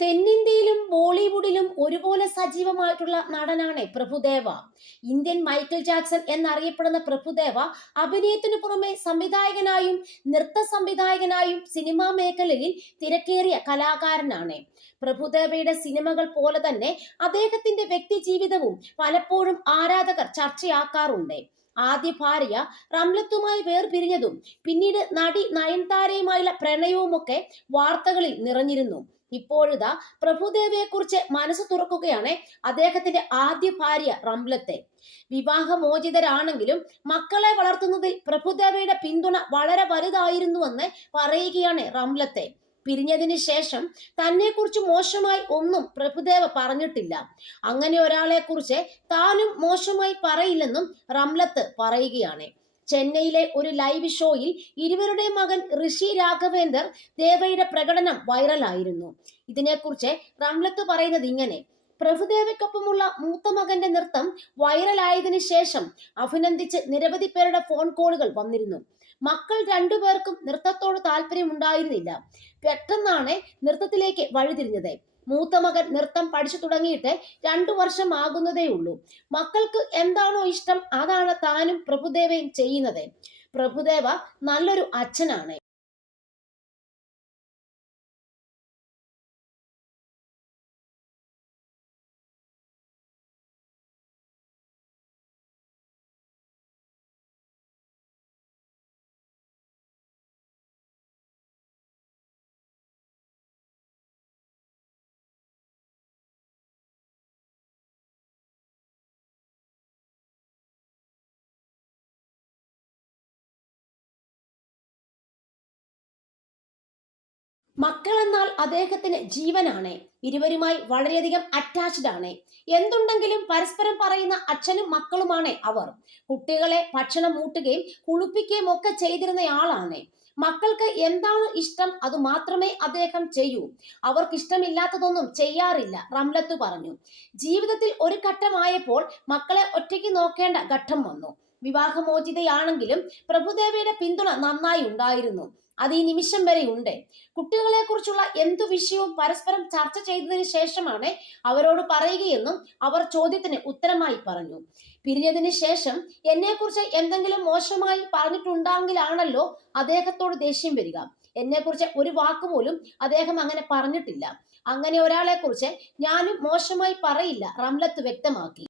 തെന്നിന്ത്യയിലും ബോളിവുഡിലും ഒരുപോലെ സജീവമായിട്ടുള്ള നടനാണ് Prabhudeva. Indian Michael Jackson എന്നറിയപ്പെടുന്ന പ്രഭുദേവ അഭിനയത്തിനു പുറമെ സംവിധായകനായും നൃത്ത സംവിധായകനായും സിനിമാ മേഖലയിൽ തിരക്കേറിയ കലാകാരനാണ്. പ്രഭുദേവയുടെ സിനിമകൾ പോലെ തന്നെ അദ്ദേഹത്തിന്റെ വ്യക്തി ജീവിതവും പലപ്പോഴും ആരാധകർ ചർച്ചയാക്കാറുണ്ട്. ആദ്യ ഭാര്യ റംലത്തുമായി വേർപിരിഞ്ഞതും പിന്നീട് നടി നയൻതാരയുമായുള്ള പ്രണയവുമൊക്കെ വാർത്തകളിൽ നിറഞ്ഞിരുന്നു. ഇപ്പോഴിതാ പ്രഭുദേവയെ കുറിച്ച് മനസ്സ് തുറക്കുകയാണ് അദ്ദേഹത്തിന്റെ ആദ്യ ഭാര്യ റംലത്തെ. വിവാഹമോചിതരാണെങ്കിലും മക്കളെ വളർത്തുന്നതിൽ പ്രഭുദേവയുടെ പിന്തുണ വളരെ വലുതായിരുന്നുവെന്ന് പറയുകയാണ് റംലത്തെ. പിരിഞ്ഞതിന് ശേഷം തന്നെ കുറിച്ച് മോശമായി ഒന്നും പ്രഭുദേവ പറഞ്ഞിട്ടില്ല. അങ്ങനെ ഒരാളെ കുറിച്ച് താനും മോശമായി പറയില്ലെന്നും റംലത്ത് പറയുകയാണ്. ചെന്നൈയിലെ ഒരു ലൈവ് ഷോയിൽ ഇരുവരുടെ മകൻ ഋഷി രാഘവേന്ദർ ദേവയുടെ പ്രകടനം വൈറലായിരുന്നു. ഇതിനെക്കുറിച്ച് റംലത്ത് പറയുന്നത് ഇങ്ങനെ: പ്രഭുദേവയ്ക്കൊപ്പമുള്ള മൂത്ത മകന്റെ നൃത്തം വൈറലായതിനു ശേഷം അഭിനന്ദിച്ച് നിരവധി പേരുടെ ഫോൺ കോളുകൾ വന്നിരുന്നു. മക്കൾ രണ്ടുപേർക്കും നൃത്തത്തോട് താല്പര്യമുണ്ടായിരുന്നില്ല. പെട്ടെന്നാണ് നൃത്തത്തിലേക്ക് വഴിതിരിഞ്ഞത്. മൂത്ത മകൻ നൃത്തം പഠിച്ചു തുടങ്ങിയിട്ട് 2 വർഷം ആകുന്നതേ ഉള്ളൂ. മക്കൾക്ക് എന്താണോ ഇഷ്ടം അതാണ് താനും പ്രഭുദേവയും ചെയ്യുന്നത്. പ്രഭുദേവ നല്ലൊരു അച്ഛനാണ്. മക്കളെന്നാൽ അദ്ദേഹത്തിന് ജീവനാണ്. ഇരുവരുമായി വളരെയധികം അറ്റാച്ച്ഡ് ആണ്. എന്തുണ്ടെങ്കിലും പരസ്പരം പറയുന്ന അച്ഛനും മക്കളുമാണ് അവർ. കുട്ടികളെ ഭക്ഷണം ഊട്ടുകയും കുളിപ്പിക്കുകയും ഒക്കെ ചെയ്തിരുന്നയാളാണ്. മക്കൾക്ക് എന്താണ് ഇഷ്ടം അത് മാത്രമേ അദ്ദേഹം ചെയ്യൂ. അവർക്ക് ഇഷ്ടമില്ലാത്തതൊന്നും ചെയ്യാറില്ല, റംലത്ത് പറഞ്ഞു. ജീവിതത്തിൽ ഒരു ഘട്ടമായപ്പോൾ മക്കളെ ഒറ്റയ്ക്ക് നോക്കേണ്ട ഘട്ടം വന്നു. വിവാഹമോചിതയാണെങ്കിലും പ്രഭുദേവയുടെ പിന്തുണ നന്നായി ഉണ്ടായിരുന്നു. അത് ഈ നിമിഷം വരെ ഉണ്ട്. കുട്ടികളെ കുറിച്ചുള്ള എന്തു വിഷയവും പരസ്പരം ചർച്ച ചെയ്തതിനു ശേഷമാണ് അവരോട് പറയുകയെന്നും അവർ ചോദ്യത്തിന് ഉത്തരമായി പറഞ്ഞു. പിരിഞ്ഞതിന് ശേഷം എന്നെക്കുറിച്ച് എന്തെങ്കിലും മോശമായി പറഞ്ഞിട്ടുണ്ടെങ്കിലാണല്ലോ അദ്ദേഹത്തോട് ദേഷ്യം വരിക. എന്നെക്കുറിച്ച് ഒരു വാക്കുപോലും അദ്ദേഹം അങ്ങനെ പറഞ്ഞിട്ടില്ല. അങ്ങനെ ഒരാളെ കുറിച്ച് ഞാനും മോശമായി പറയില്ല, റംലത്ത് വ്യക്തമാക്കി.